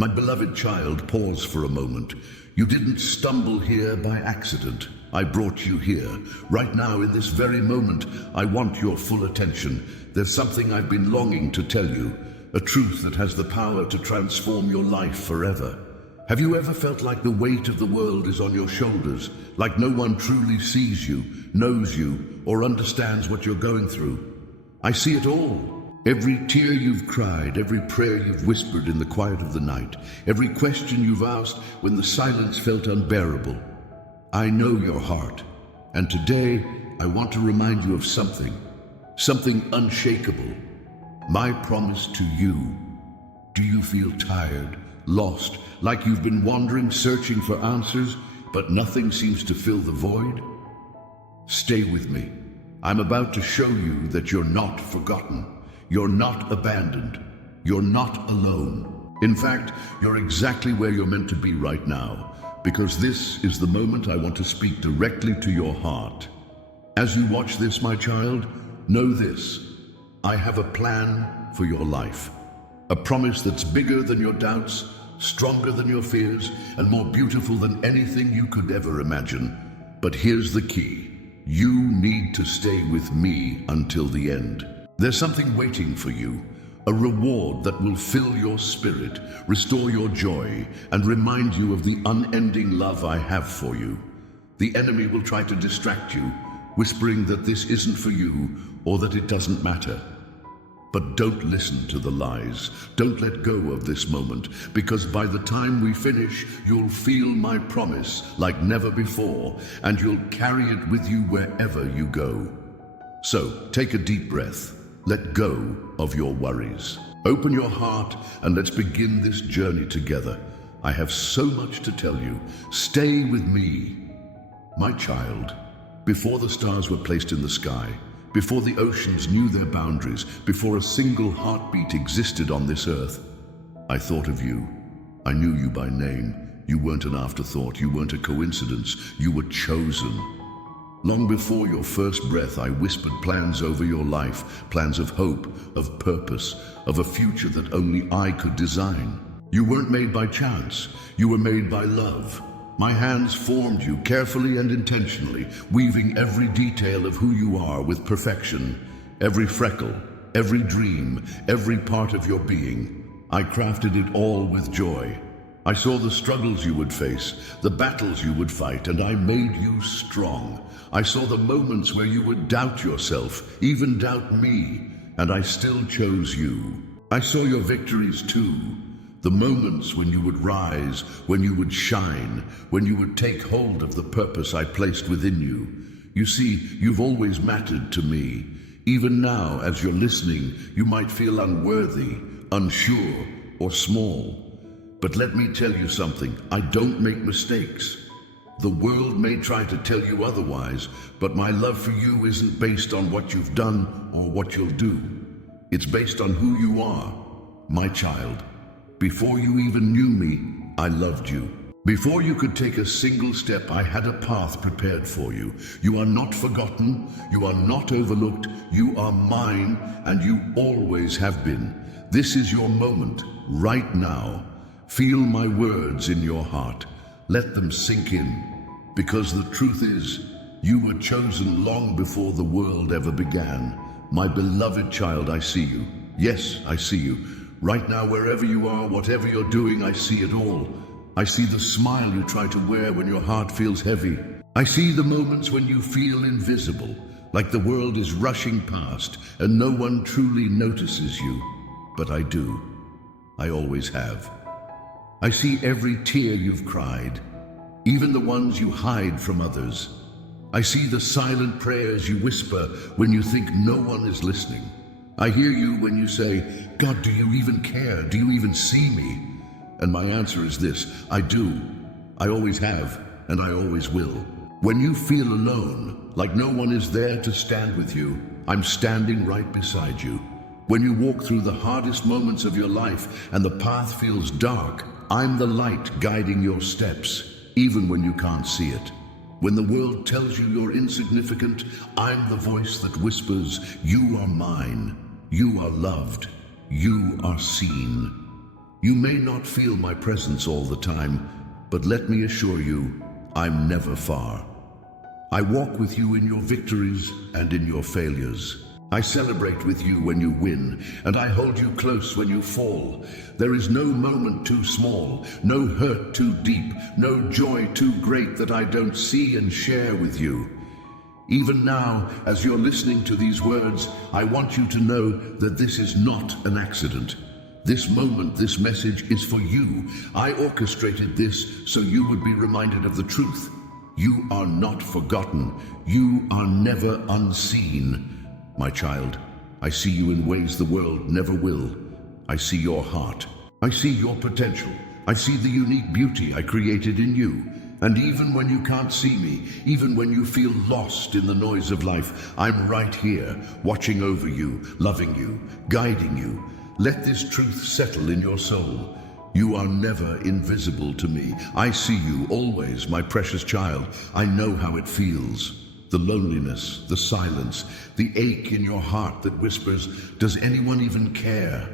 My beloved child, pause for a moment. You didn't stumble here by accident. I brought you here. Right now, in this very moment, I want your full attention. There's something I've been longing to tell you, a truth that has the power to transform your life forever. Have you ever felt like the weight of the world is on your shoulders, like no one truly sees you, knows you, or understands what you're going through? I see it all. Every tear you've cried, every prayer you've whispered in the quiet of the night, every question you've asked when the silence felt unbearable. I know your heart, and today I want to remind you of something unshakable. My promise to you. Do you feel tired, lost, like you've been wandering, searching for answers, but nothing seems to fill the void? Stay with me. I'm about to show you that you're not forgotten. You're not abandoned. You're not alone. In fact, you're exactly where you're meant to be right now, because this is the moment I want to speak directly to your heart. As you watch this, my child, know this. I have a plan for your life. A promise that's bigger than your doubts, stronger than your fears, and more beautiful than anything you could ever imagine. But here's the key. You need to stay with me until the end. There's something waiting for you, a reward that will fill your spirit, restore your joy, and remind you of the unending love I have for you. The enemy will try to distract you, whispering that this isn't for you or that it doesn't matter. But don't listen to the lies. Don't let go of this moment, because by the time we finish, you'll feel my promise like never before, and you'll carry it with you wherever you go. So, take a deep breath. Let go of your worries. Open your heart and let's begin this journey together. I have so much to tell you. Stay with me. My child, before the stars were placed in the sky, before the oceans knew their boundaries, before a single heartbeat existed on this earth, I thought of you. I knew you by name. You weren't an afterthought. You weren't a coincidence. You were chosen. Long before your first breath, I whispered plans over your life, plans of hope, of purpose, of a future that only I could design. You weren't made by chance. You were made by love. My hands formed you carefully and intentionally, weaving every detail of who you are with perfection. Every freckle, every dream, every part of your being. I crafted it all with joy. I saw the struggles you would face, the battles you would fight, and I made you strong. I saw the moments where you would doubt yourself, even doubt me, and I still chose you. I saw your victories too. The moments when you would rise, when you would shine, when you would take hold of the purpose I placed within you. You see, you've always mattered to me. Even now, as you're listening, you might feel unworthy, unsure, or small. But let me tell you something, I don't make mistakes. The world may try to tell you otherwise, but my love for you isn't based on what you've done or what you'll do. It's based on who you are, my child. Before you even knew me, I loved you. Before you could take a single step, I had a path prepared for you. You are not forgotten, you are not overlooked, you are mine, and you always have been. This is your moment, right now. Feel my words in your heart. Let them sink in. Because the truth is, you were chosen long before the world ever began. My beloved child, I see you. Yes, I see you. Right now, wherever you are, whatever you're doing, I see it all. I see the smile you try to wear when your heart feels heavy. I see the moments when you feel invisible, like the world is rushing past and no one truly notices you. But I do. I always have. I see every tear you've cried, even the ones you hide from others. I see the silent prayers you whisper when you think no one is listening. I hear you when you say, God, do you even care? Do you even see me? And my answer is this, I do. I always have, and I always will. When you feel alone, like no one is there to stand with you, I'm standing right beside you. When you walk through the hardest moments of your life and the path feels dark, I'm the light guiding your steps, even when you can't see it. When the world tells you you're insignificant, I'm the voice that whispers, you are mine, you are loved, you are seen. You may not feel my presence all the time, but let me assure you, I'm never far. I walk with you in your victories and in your failures. I celebrate with you when you win, and I hold you close when you fall. There is no moment too small, no hurt too deep, no joy too great that I don't see and share with you. Even now, as you're listening to these words, I want you to know that this is not an accident. This moment, this message is for you. I orchestrated this so you would be reminded of the truth. You are not forgotten. You are never unseen. My child, I see you in ways the world never will. I see your heart. I see your potential. I see the unique beauty I created in you. And even when you can't see me, even when you feel lost in the noise of life, I'm right here, watching over you, loving you, guiding you. Let this truth settle in your soul. You are never invisible to me. I see you always, my precious child. I know how it feels. The loneliness, the silence, the ache in your heart that whispers, does anyone even care?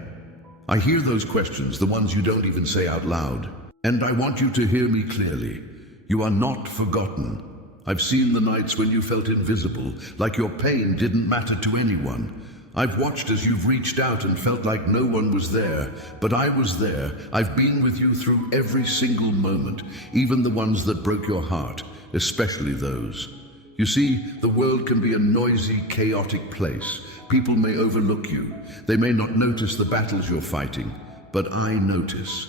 I hear those questions, the ones you don't even say out loud. And I want you to hear me clearly. You are not forgotten. I've seen the nights when you felt invisible, like your pain didn't matter to anyone. I've watched as you've reached out and felt like no one was there, but I was there. I've been with you through every single moment, even the ones that broke your heart, especially those. You see, the world can be a noisy, chaotic place. People may overlook you. They may not notice the battles you're fighting, but I notice.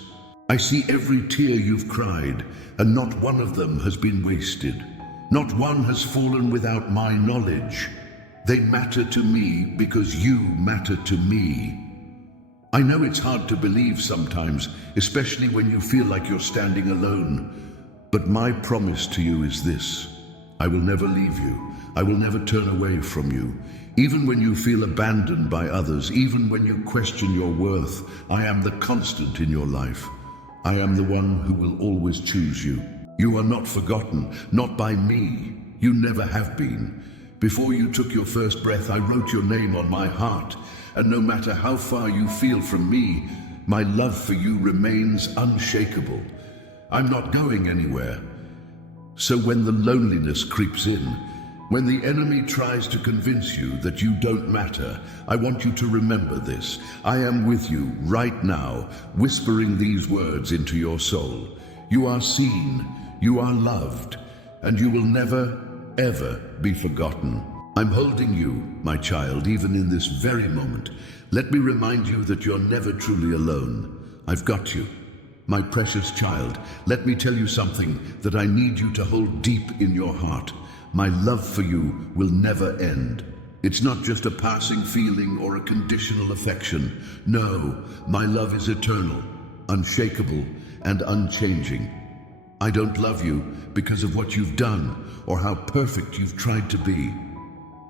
I see every tear you've cried, and not one of them has been wasted. Not one has fallen without my knowledge. They matter to me because you matter to me. I know it's hard to believe sometimes, especially when you feel like you're standing alone. But my promise to you is this. I will never leave you. I will never turn away from you. Even when you feel abandoned by others, even when you question your worth, I am the constant in your life. I am the one who will always choose you. You are not forgotten, not by me. You never have been. Before you took your first breath, I wrote your name on my heart. And no matter how far you feel from me, my love for you remains unshakable. I'm not going anywhere. So when the loneliness creeps in, when the enemy tries to convince you that you don't matter, I want you to remember this. I am with you right now, whispering these words into your soul. You are seen, you are loved, and you will never, ever be forgotten. I'm holding you, my child, even in this very moment. Let me remind you that you're never truly alone. I've got you. My precious child, let me tell you something that I need you to hold deep in your heart. My love for you will never end. It's not just a passing feeling or a conditional affection. No, my love is eternal, unshakable, and unchanging. I don't love you because of what you've done or how perfect you've tried to be.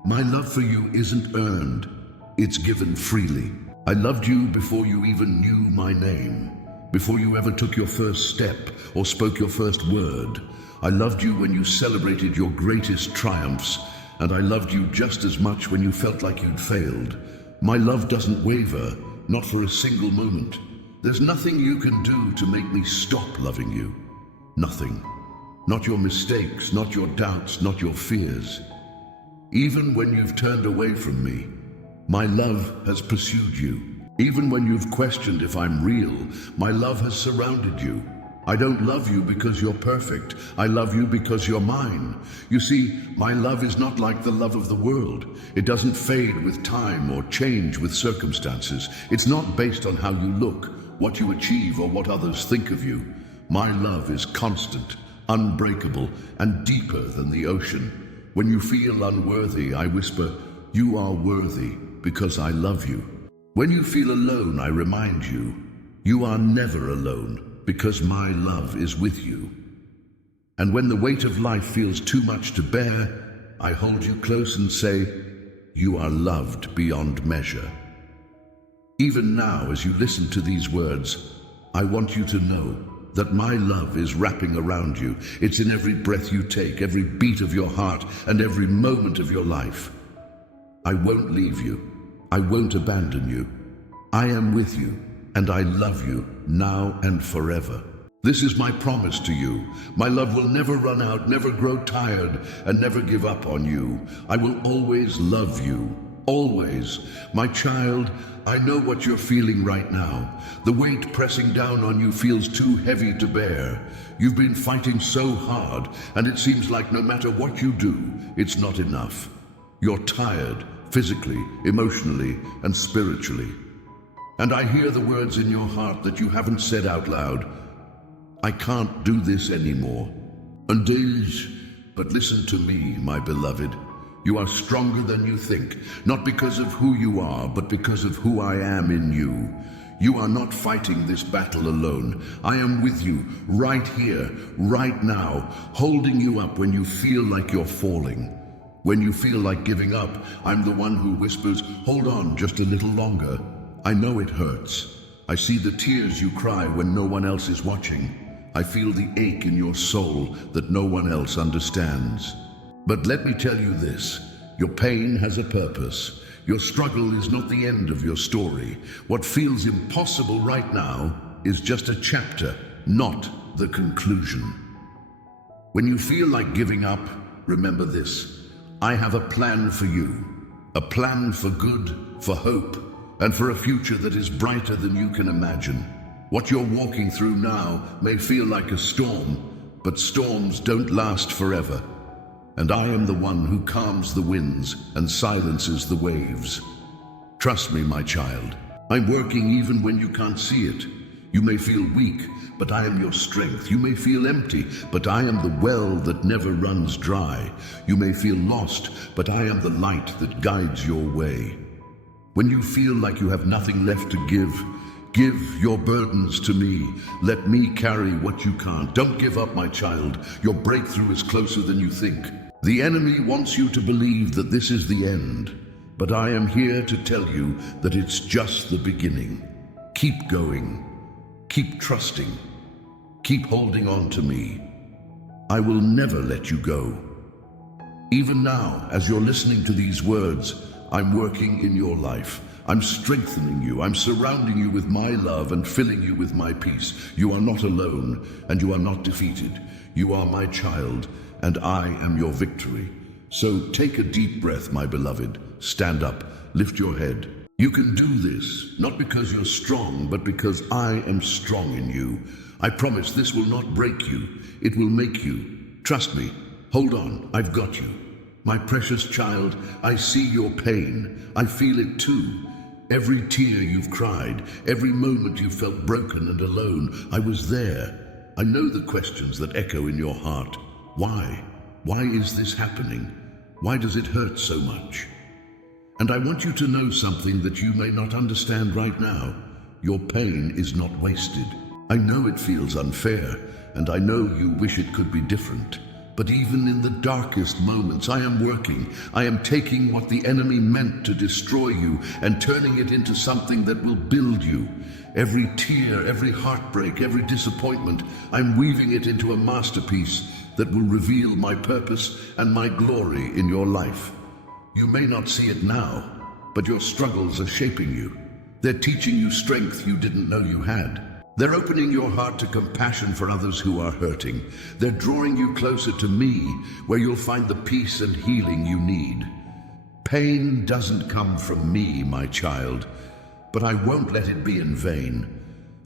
My love for you isn't earned. It's given freely. I loved you before you even knew my name. Before you ever took your first step or spoke your first word. I loved you when you celebrated your greatest triumphs, and I loved you just as much when you felt like you'd failed. My love doesn't waver, not for a single moment. There's nothing you can do to make me stop loving you. Nothing. Not your mistakes, not your doubts, not your fears. Even when you've turned away from me, my love has pursued you. Even when you've questioned if I'm real, my love has surrounded you. I don't love you because you're perfect. I love you because you're mine. You see, my love is not like the love of the world. It doesn't fade with time or change with circumstances. It's not based on how you look, what you achieve, or what others think of you. My love is constant, unbreakable, and deeper than the ocean. When you feel unworthy, I whisper, you are worthy because I love you. When you feel alone, I remind you, you are never alone because my love is with you. And when the weight of life feels too much to bear, I hold you close and say, you are loved beyond measure. Even now, as you listen to these words, I want you to know that my love is wrapping around you. It's in every breath you take, every beat of your heart, and every moment of your life. I won't leave you. I won't abandon you. I am with you, and I love you now and forever. This is my promise to you. My love will never run out, never grow tired, and never give up on you. I will always love you. Always. My child, I know what you're feeling right now. The weight pressing down on you feels too heavy to bear. You've been fighting so hard, and it seems like no matter what you do, it's not enough. You're tired, physically, emotionally, and spiritually. And I hear the words in your heart that you haven't said out loud. I can't do this anymore. But listen to me, my beloved. You are stronger than you think, not because of who you are, but because of who I am in you. You are not fighting this battle alone. I am with you, right here, right now, holding you up when you feel like you're falling. When you feel like giving up, I'm the one who whispers, hold on just a little longer. I know it hurts. I see the tears you cry when no one else is watching. I feel the ache in your soul that no one else understands. But let me tell you this, your pain has a purpose. Your struggle is not the end of your story. What feels impossible right now is just a chapter, not the conclusion. When you feel like giving up, remember this. I have a plan for you. A plan for good, for hope, and for a future that is brighter than you can imagine. What you're walking through now may feel like a storm, but storms don't last forever. And I am the one who calms the winds and silences the waves. Trust me, my child. I'm working even when you can't see it. You may feel weak, but I am your strength. You may feel empty, but I am the well that never runs dry. You may feel lost, but I am the light that guides your way. When you feel like you have nothing left to give your burdens to me. Let me carry what you can't. Don't give up, my child. Your breakthrough is closer than you think. The enemy wants you to believe that this is the end, but I am here to tell you that it's just the beginning. Keep going. Keep trusting. Keep holding on to me. I will never let you go. Even now, as you're listening to these words, I'm working in your life. I'm strengthening you. I'm surrounding you with my love and filling you with my peace. You are not alone, and you are not defeated. You are my child, and I am your victory. So take a deep breath, my beloved. Stand up. Lift your head. You can do this, not because you're strong, but because I am strong in you. I promise this will not break you. It will make you. Trust me. Hold on. I've got you. My precious child, I see your pain. I feel it too. Every tear you've cried, every moment you felt broken and alone, I was there. I know the questions that echo in your heart. Why? Why is this happening? Why does it hurt so much? And I want you to know something that you may not understand right now. Your pain is not wasted. I know it feels unfair, and I know you wish it could be different. But even in the darkest moments, I am working. I am taking what the enemy meant to destroy you and turning it into something that will build you. Every tear, every heartbreak, every disappointment, I'm weaving it into a masterpiece that will reveal my purpose and my glory in your life. You may not see it now, but your struggles are shaping you. They're teaching you strength you didn't know you had. They're opening your heart to compassion for others who are hurting. They're drawing you closer to me, where you'll find the peace and healing you need. Pain doesn't come from me, my child, but I won't let it be in vain.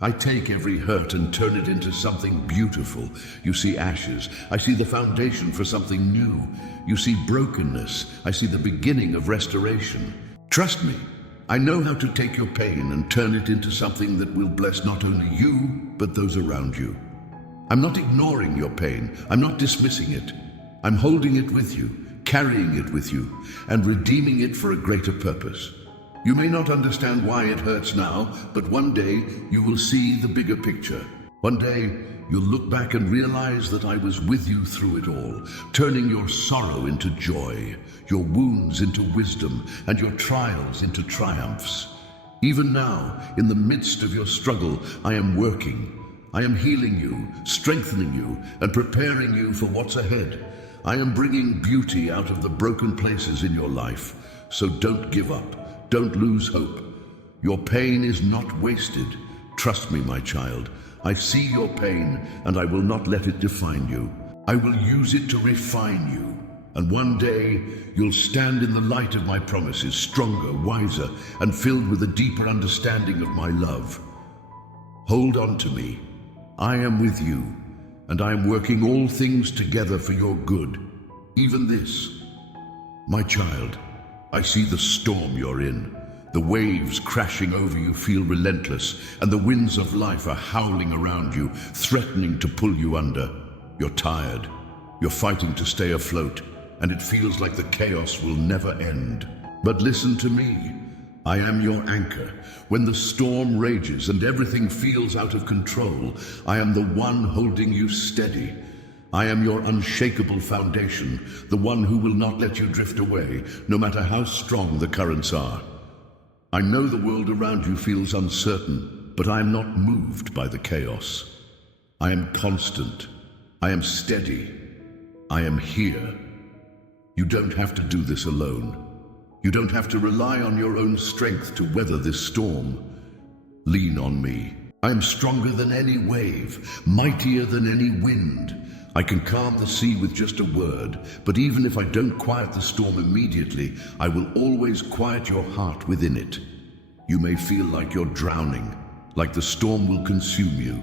I take every hurt and turn it into something beautiful. You see ashes. I see the foundation for something new. You see brokenness. I see the beginning of restoration. Trust me. I know how to take your pain and turn it into something that will bless not only you, but those around you. I'm not ignoring your pain. I'm not dismissing it. I'm holding it with you, carrying it with you, and redeeming it for a greater purpose. You may not understand why it hurts now, but one day you will see the bigger picture. One day you'll look back and realize that I was with you through it all, turning your sorrow into joy, your wounds into wisdom, and your trials into triumphs. Even now, in the midst of your struggle, I am working. I am healing you, strengthening you, and preparing you for what's ahead. I am bringing beauty out of the broken places in your life. So don't give up. Don't lose hope. Your pain is not wasted. Trust me, my child. I see your pain, and I will not let it define you. I will use it to refine you. And one day, you'll stand in the light of my promises, stronger, wiser, and filled with a deeper understanding of my love. Hold on to me. I am with you, and I am working all things together for your good. Even this. My child, I see the storm you're in. The waves crashing over you feel relentless, and the winds of life are howling around you, threatening to pull you under. You're tired. You're fighting to stay afloat, and it feels like the chaos will never end. But listen to me. I am your anchor. When the storm rages and everything feels out of control, I am the one holding you steady. I am your unshakable foundation, the one who will not let you drift away, no matter how strong the currents are. I know the world around you feels uncertain, but I am not moved by the chaos. I am constant. I am steady. I am here. You don't have to do this alone. You don't have to rely on your own strength to weather this storm. Lean on me. I am stronger than any wave, mightier than any wind. I can calm the sea with just a word, but even if I don't quiet the storm immediately, I will always quiet your heart within it. You may feel like you're drowning, like the storm will consume you.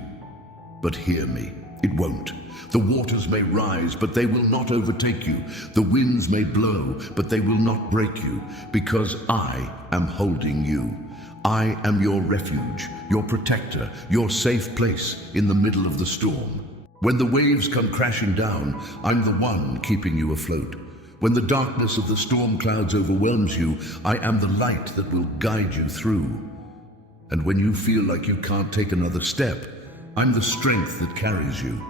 But hear me, it won't. The waters may rise, but they will not overtake you. The winds may blow, but they will not break you, because I am holding you. I am your refuge, your protector, your safe place in the middle of the storm. When the waves come crashing down, I'm the one keeping you afloat. When the darkness of the storm clouds overwhelms you, I am the light that will guide you through. And when you feel like you can't take another step, I'm the strength that carries you.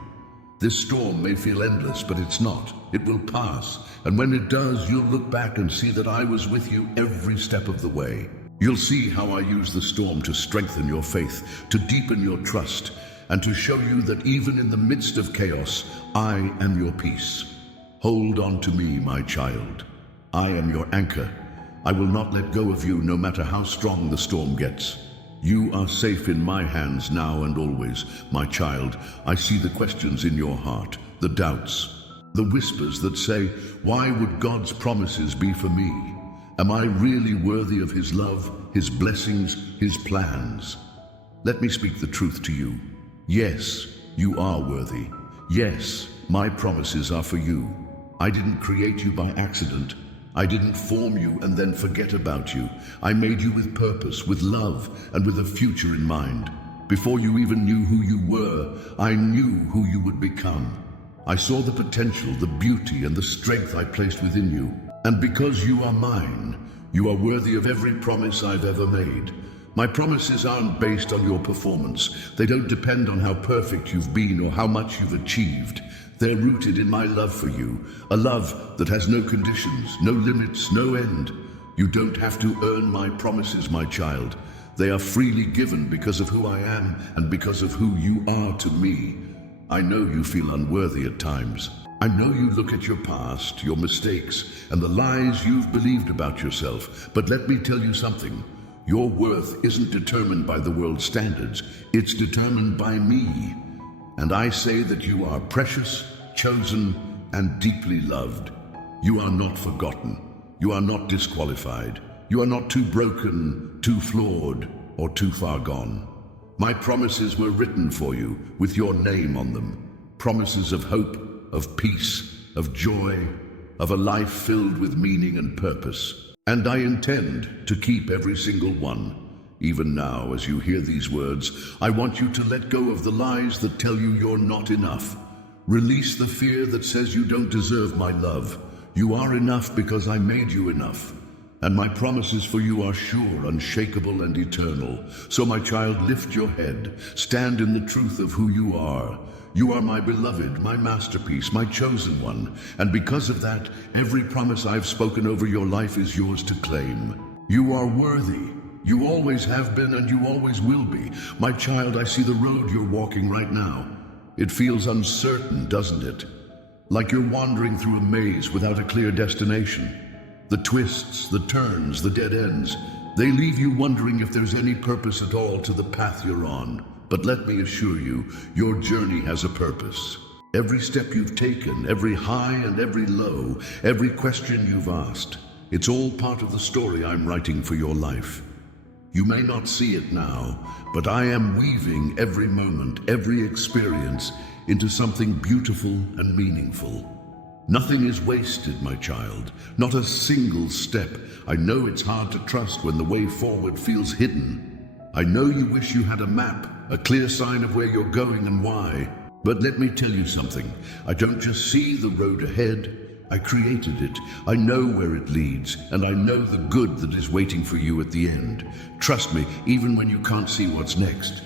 This storm may feel endless, but it's not. It will pass, and when it does, you'll look back and see that I was with you every step of the way. You'll see how I use the storm to strengthen your faith, to deepen your trust, and to show you that even in the midst of chaos, I am your peace. Hold on to me, my child. I am your anchor. I will not let go of you no matter how strong the storm gets. You are safe in my hands now and always, my child. I see the questions in your heart, the doubts, the whispers that say, why would God's promises be for me? Am I really worthy of His love, His blessings, His plans? Let me speak the truth to you. Yes, you are worthy. Yes, my promises are for you. I didn't create you by accident. I didn't form you and then forget about you. I made you with purpose, with love, and with a future in mind. Before you even knew who you were, I knew who you would become. I saw the potential, the beauty, and the strength I placed within you. And because you are mine, you are worthy of every promise I've ever made. My promises aren't based on your performance. They don't depend on how perfect you've been or how much you've achieved. They're rooted in my love for you, a love that has no conditions, no limits, no end. You don't have to earn my promises, my child. They are freely given because of who I am and because of who you are to me. I know you feel unworthy at times. I know you look at your past, your mistakes, and the lies you've believed about yourself. But let me tell you something. Your worth isn't determined by the world's standards. It's determined by me. And I say that you are precious, chosen, and deeply loved. You are not forgotten. You are not disqualified. You are not too broken, too flawed, or too far gone. My promises were written for you with your name on them. Promises of hope, of peace, of joy, of a life filled with meaning and purpose. And I intend to keep every single one. Even now, as you hear these words, I want you to let go of the lies that tell you you're not enough. Release the fear that says you don't deserve my love. You are enough because I made you enough. And my promises for you are sure, unshakable, and eternal. So, my child, lift your head. Stand in the truth of who you are. You are my beloved, my masterpiece, my chosen one. And because of that, every promise I've spoken over your life is yours to claim. You are worthy. You always have been and you always will be. My child, I see the road you're walking right now. It feels uncertain, doesn't it? Like you're wandering through a maze without a clear destination. The twists, the turns, the dead ends. They leave you wondering if there's any purpose at all to the path you're on. But let me assure you, your journey has a purpose. Every step you've taken, every high and every low, every question you've asked, it's all part of the story I'm writing for your life. You may not see it now, but I am weaving every moment, every experience into something beautiful and meaningful. Nothing is wasted, my child, not a single step. I know it's hard to trust when the way forward feels hidden. I know you wish you had a map, a clear sign of where you're going and why. But let me tell you something. I don't just see the road ahead. I created it. I know where it leads, and I know the good that is waiting for you at the end. Trust me, even when you can't see what's next.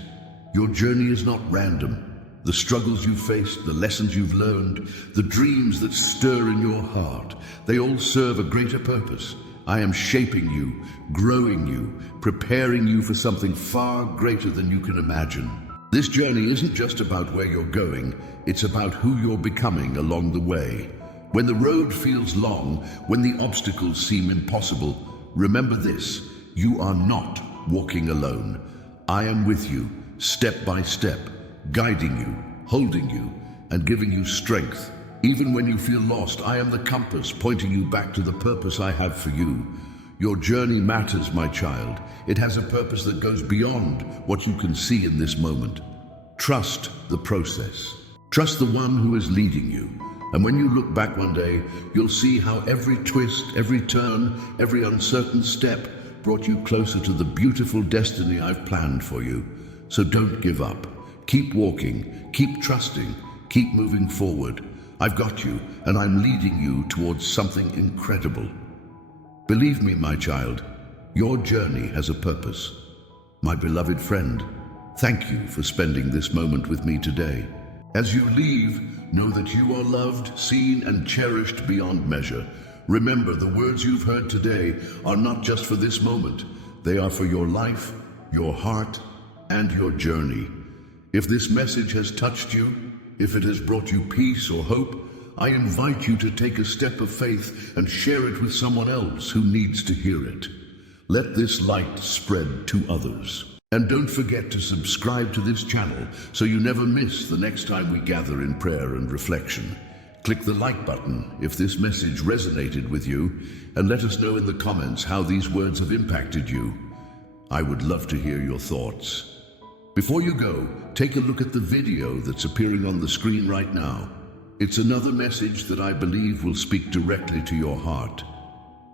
Your journey is not random. The struggles you've faced, the lessons you've learned, the dreams that stir in your heart, they all serve a greater purpose. I am shaping you, growing you, preparing you for something far greater than you can imagine. This journey isn't just about where you're going, it's about who you're becoming along the way. When the road feels long, when the obstacles seem impossible, remember this: you are not walking alone. I am with you, step by step, guiding you, holding you, and giving you strength. Even when you feel lost, I am the compass pointing you back to the purpose I have for you. Your journey matters, my child. It has a purpose that goes beyond what you can see in this moment. Trust the process. Trust the one who is leading you. And when you look back one day, you'll see how every twist, every turn, every uncertain step brought you closer to the beautiful destiny I've planned for you. So don't give up. Keep walking, keep trusting, keep moving forward. I've got you, and I'm leading you towards something incredible. Believe me, my child, your journey has a purpose. My beloved friend, thank you for spending this moment with me today. As you leave, know that you are loved, seen, and cherished beyond measure. Remember, the words you've heard today are not just for this moment. They are for your life, your heart, and your journey. If this message has touched you, if it has brought you peace or hope, I invite you to take a step of faith and share it with someone else who needs to hear it. Let this light spread to others. And don't forget to subscribe to this channel so you never miss the next time we gather in prayer and reflection. Click the like button if this message resonated with you, and let us know in the comments how these words have impacted you. I would love to hear your thoughts. Before you go, take a look at the video that's appearing on the screen right now. It's another message that I believe will speak directly to your heart.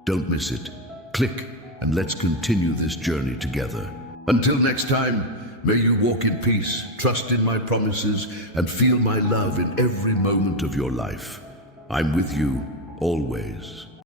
Don't miss it. Click, and let's continue this journey together. Until next time, may you walk in peace, trust in my promises, and feel my love in every moment of your life. I'm with you always.